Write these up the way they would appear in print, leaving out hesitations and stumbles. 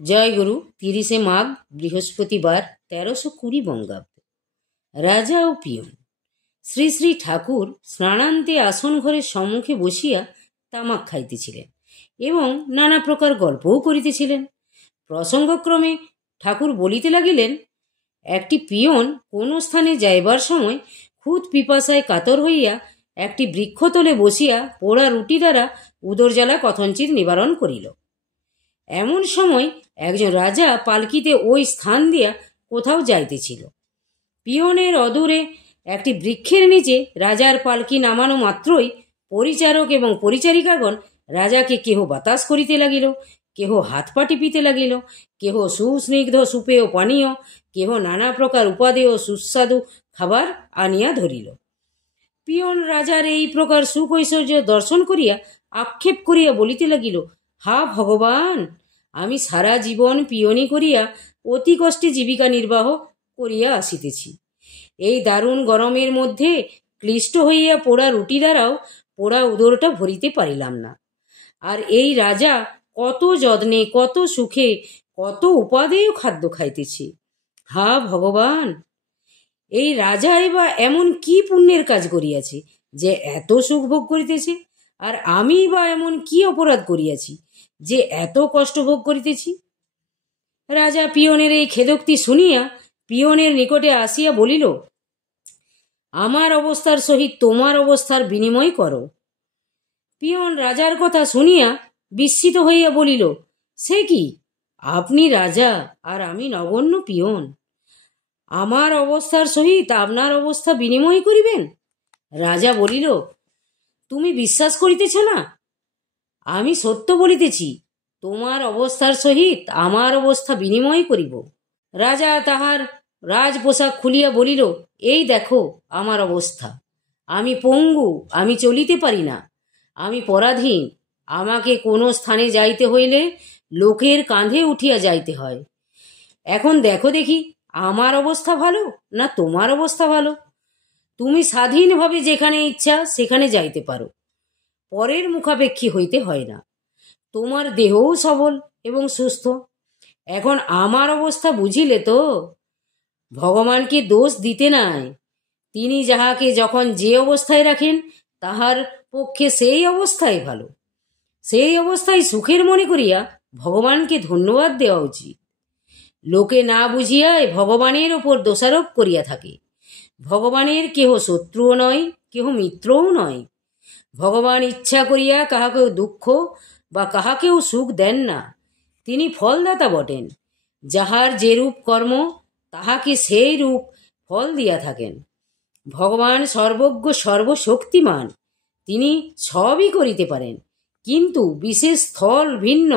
জয়গুরু 30শে মাঘ বৃহস্পতিবার 1320 বঙ্গাব্দ। রাজা ও পিয়ন। শ্রী শ্রী ঠাকুর স্নানান্তে আসন ঘরের সম্মুখে বসিয়া তামাক খাইতেছিলেন এবং নানা প্রকার গল্পও করিতেছিলেন। প্রসঙ্গক্রমে ঠাকুর বলিতে লাগিলেন, একটি পিয়ন কোনো স্থানে যাইবার সময় খুদ পিপাসায় কাতর হইয়া একটি বৃক্ষতলে বসিয়া পোড়া রুটি দ্বারা উদরজ্বালা কথঞ্চিত নিবারণ করিল। এমন সময় একজন রাজা পালকিতে ওই স্থান দিয়া কোথাও যাইতেছিল। পিয়নের অদূরে একটি বৃক্ষের নিচে রাজার পালকি নামানো মাত্রই পরিচারক এবং পরিচারিকাগণ রাজাকে কেহ বাতাস করিতে লাগিল, কেহ হাত পা টিপিতে লাগিল, কেহ সুস্নিগ্ধ সুপেয় পানীয়, কেহ নানা প্রকার উপাদেয় সুস্বাদু খাবার আনিয়া ধরিল। পিয়ন রাজার এই প্রকার সুখৈশ্বর্য দর্শন করিয়া আক্ষেপ করিয়া বলিতে লাগিল, হা ভগবান, আমি সারা জীবন পিয়নি করিয়া অতি কষ্টে জীবিকা নির্বাহ করিয়া আসিতেছি। এই দারুণ গরমের মধ্যে ক্লিষ্ট হইয়া পোড়া রুটি দ্বারাও পোড়া উদরটা ভরিতে পারিলাম না। আর এই রাজা কত যত্নে, কত সুখে, কত উপাদেয় খাদ্য খাইতেছে। হা ভগবান, এই রাজাই বা এমন কি পুণ্যের কাজ করিয়াছে যে এত সুখ ভোগ করিতেছে, আর আমি বা এমন কি অপরাধ করিয়াছি যে এত কষ্ট ভোগ করিতেছি। রাজা পিয়নের এই খেদোক্তি শুনিয়া পিয়নের নিকটে আসিয়া বলিল, আমার অবস্থার সহিত তোমার অবস্থার বিনিময় করো। পিয়ন রাজার কথা শুনিয়া বিস্মিত হইয়া বলিল, সে কি, আপনি রাজা আর আমি নগণ্য পিয়ন, আমার অবস্থার সহিত আপনার অবস্থা বিনিময় করিবেন? রাজা বলিল, তুমি বিশ্বাস করিতেছ না? আমি সত্য বলিতেছি, তোমার অবস্থার সহিত আমার অবস্থা বিনিময় করিব। রাজা তাহার রাজ পোশাক খুলিয়া বলিল, এই দেখো আমার অবস্থা, আমি পঙ্গু, আমি চলিতে পারি না, আমি পরাধীন, আমাকে কোনো স্থানে যাইতে হইলে লোকের কাঁধে উঠিয়া যাইতে হয়। এখন দেখো দেখি, আমার অবস্থা ভালো না তোমার অবস্থা ভালো? তুমি স্বাধীনভাবে যেখানে ইচ্ছা সেখানে যাইতে পারো, পরের মুখাপেক্ষী হইতে হয় না, তোমার দেহও সবল এবং সুস্থ। এখন আমার অবস্থা বুঝিলে তো? ভগবানকে দোষ দিতে নাই, তিনি যাহাকে যখন যে অবস্থায় রাখেন তাহার পক্ষে সেই অবস্থায় ভালো, সেই অবস্থায় সুখের মনে করিয়া ভগবানকে ধন্যবাদ দেওয়া উচিত। লোকে না বুঝিয়াই ভগবানের ওপর দোষারোপ করিয়া থাকে। ভগবানের কেহ শত্রুও নয়, কেহ মিত্রও নয়। ভগবান ইচ্ছা করিয়া কাহাকেও দুঃখ বা কাহাকেও সুখ দেন না, তিনি ফলদাতা বটেন। যাহার যেরূপ কর্ম তাহাকে সেই রূপ ফল দিয়া থাকেন। ভগবান সর্বজ্ঞ সর্বশক্তিমান, তিনি সবই করিতে পারেন, কিন্তু বিশেষ স্থল ভিন্ন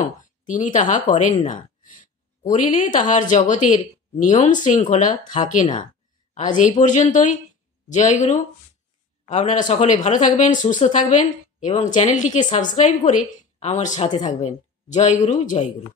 তিনি তাহা করেন না। করিলে তাহার জগতের নিয়ম শৃঙ্খলা থাকে না। আজ এই পর্যন্তই। জয়গুরু। আপনারা সকলে ভালো থাকবেন, সুস্থ থাকবেন এবং চ্যানেলটিকে সাবস্ক্রাইব করে আমার সাথে থাকবেন। জয়গুরু, জয়গুরু।